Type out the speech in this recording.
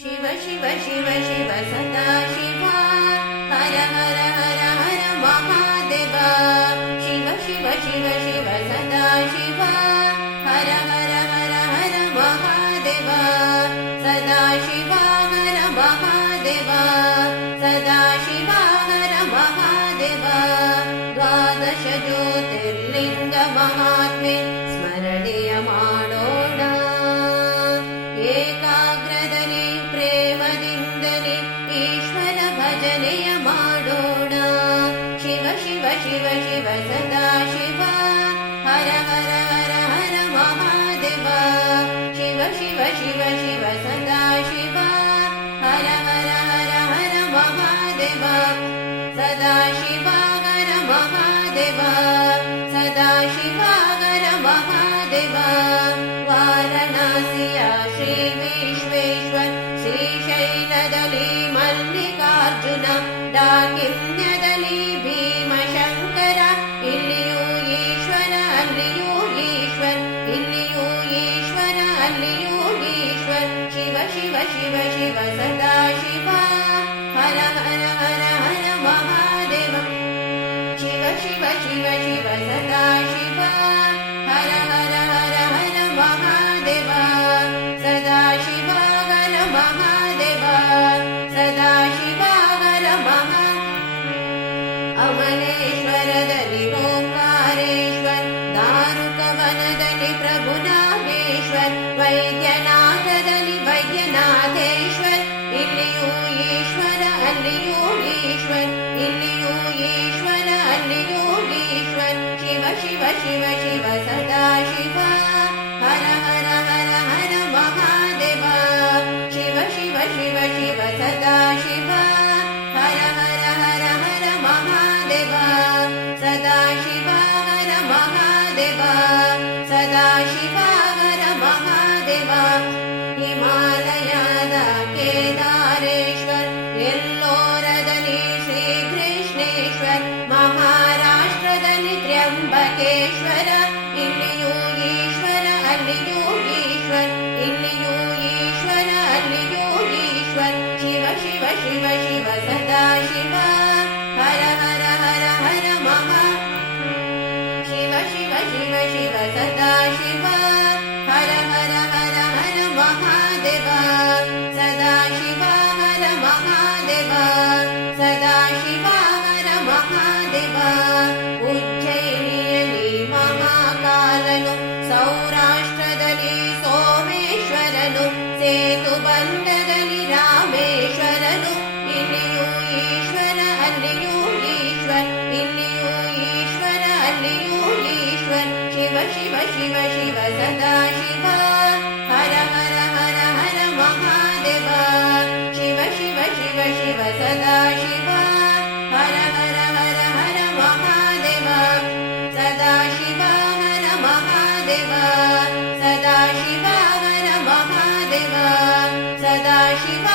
ಶಿವ ಶಿವ ಶಿವ ಶಿವ ಸದಾ ಶಿವ ಹರ ಹರ ಹರ ಹರ ಮಹಾದೇವ. ಶಿವ ಶಿವ ಶಿವ ಶಿವ ಸದಾ ಶಿವ ಹರ ಹರ ಹರ ಹರ ಮಹಾದೇವ. ಸದಾ ಶಿವ ಹರ ಮಹಾದೇವ, ಸದಾ ಶಿವ ಹರ ಮಹಾದೇವ. ದ್ವಾದಶ ಜ್ಯೋತಿರ್ಲಿಂಗ ಮಹಾತ್ಮೆ ಸ್ಮರಣೆಯ ಮಾಡೋಣ. ಏಕಾಗ್ರದಲ್ಲಿ ಪ್ರೇಮದಿಂದಲೇ ಈಶ್ವರ ಭಜನೆಯ ಮಾಡೋಣ. ಶಿವ ಶಿವ ಶಿವ ಶಿವ ಸದಾ ಶಿವ ಹರ ಹರ ಹರ ಹರ ಮಹಾದೇವ. ಶಿವ ಶಿವ ಶಿವ ಶಿವ ಸದಾ ಶಿವ ಹರ ಹರ ಹರ ಹರ ಮಹಾದೇವ. ಸದಾ ಶಿವ ಹರ ಮಹಾದೇವ, ಸದಾ ಶಿವ ಹರ ಮಹಾದೇವ. ವಾರಣಾಸಿಯ ಶ್ರೀ ವಿಶ್ವೇಶ್ವರ, ಶ್ರೀಶೈಲದಲ್ಲಿ ಮಲ್ಲಿಕಾರ್ಜುನ, ಡಾಕಿನ್ಯದಲ್ಲಿ ಭೀಮಶಂಕರ. ಇಲ್ಲಿಯೂ ಈಶ್ವರ ಅಲ್ಲಿಯೂ ಈಶ್ವರ, ಇಲ್ಲಿಯೂ ಈಶ್ವರ ಅಲ್ಲಿಯೂ ಈಶ್ವರ. ಶಿವ ಶಿವ ಶಿವ ಶಿವ ಸದಾ ಶಿವ ಹರ ಹರ ಹರ ಹರ ಮಹಾದೇವ. ಶಿವ ಶಿವ ಶಿವ ಶಿವ ಸದಾ ಶಿವ ಹರ ಹರ ಹರ ಹರ ಮಹಾದೇವ. ಸದಾ ಶಿವ ಹರ ಮಹಾದೇವ, ಸದಾ ಶಿವ ಹರ ಮಹಾ. ಅಮಲೇಶ್ವರದಲ್ಲಿ ಓಂಕಾರೇಶ್ವರ, ದಾರುಕವನದಲ್ಲಿ ಪ್ರಭುನಾಗೇಶ್ವರ, ವೈದ್ಯನಾಥದಲ್ಲಿ ವೈದ್ಯನಾಥೇಶ್ವರ. ಇಲ್ಲಿಯೂ ಈಶ್ವರ ಅಲ್ಲಿಯೂ ಈಶ್ವರ, ಇಲ್ಲಿಯೂ ಈಶ್ವರ ಅಲ್ಲಿಯೂ ಈಶ್ವರ. ಶಿವ ಶಿವ ಶಿವ ಶಿವ ಸದಾ ಶಿವ ಹರ ಹರ ಹರ ಹರ ಮಹಾದೇವ. ಶಿವ ಶಿವ ಶಿವ ಶಿವ ಸದಾ ಶಿವ ಹರ ಹರ ಹರ ಹರ ಮಹಾದೇವ. ಸದಾ ಶಿವ ಹರ ಮಹಾದೇವ, ಸದಾ ಶಿವ ಹರ ಮಹಾದೇವ. ಹಿಮಾಲಯದ ಕೇದಾರೇಶ್ವರ, ಎಲ್ಲೋರದಲ್ಲಿ ಶ್ರೀ ಕೃಷ್ಣೇಶ್ವರ, ಮಹಾರಾಷ್ಟ್ರದಲ್ಲಿ ತ್ರ್ಯಂಬಕೇಶ್ವರ. ಇಲ್ಲಿಯೂ ಈಶ್ವರ ಅಲ್ಲಿಯೂ ಈಶ್ವರ, ಇಲ್ಲಿಯೂ ಈಶ್ವರ ಅಲ್ಲಿಯೂ ಈಶ್ವರ. ಶಿವ ಶಿವ ಶಿವ ಶಿವ ಸದಾ ಶಿವ ಹರ ಹರ ಹರ ಹರ ಮಹಾ. ಶಿವ ಶಿವ ಶಿವ ಶಿವ ಸದಾ ಶಿವ ಹರ ಹರ ಹರ ಹರ ಮಹಾದೇವ. ಸದಾ ಶಿವ ಹರ ಮಹಾದೇವ, ಸದಾ ಶಿವ ಹರ ಮಹಾದೇವ. ಉಜ್ಜಯಿನಿಯಲ್ಲಿ ಮಹಾಕಾಲನು, ಸೌರಾಷ್ಟ್ರದಲ್ಲಿ ಸೋಮೇಶ್ವರನು, ಸೇತುಬಂಧದಲ್ಲಿ ರಾಮೇಶ್ವರನು. ಇಲ್ಲಿಯೂ ಈಶ್ವರ ಅಲ್ಲಿಯೂ ಈಶ್ವರ, ಇಲ್ಲಿಯೂ ಈಶ್ವರ ಅಲ್ಲಿಯೂ ಈಶ್ವರ. ಶಿವ ಶಿವ ಶಿವ ಶಿವ ಸದಾ ಶಿವ ಹರ ಹರ ಹರ ಹರ ಮಹಾದೇವ. ಶಿವ ಶಿವ ಶಿವ ಶಿವ ಸದಾ ಶಿವ ಹರ ಹರ ಹರ ಹರ ಮಹಾದೇವ. ಸದಾ ಶಿವ ಹರ ಮಹಾದೇವ, ಸದಾ ಶಿವ ಹರ ಮಹಾದೇವ. ಸದಾ ಶಿವ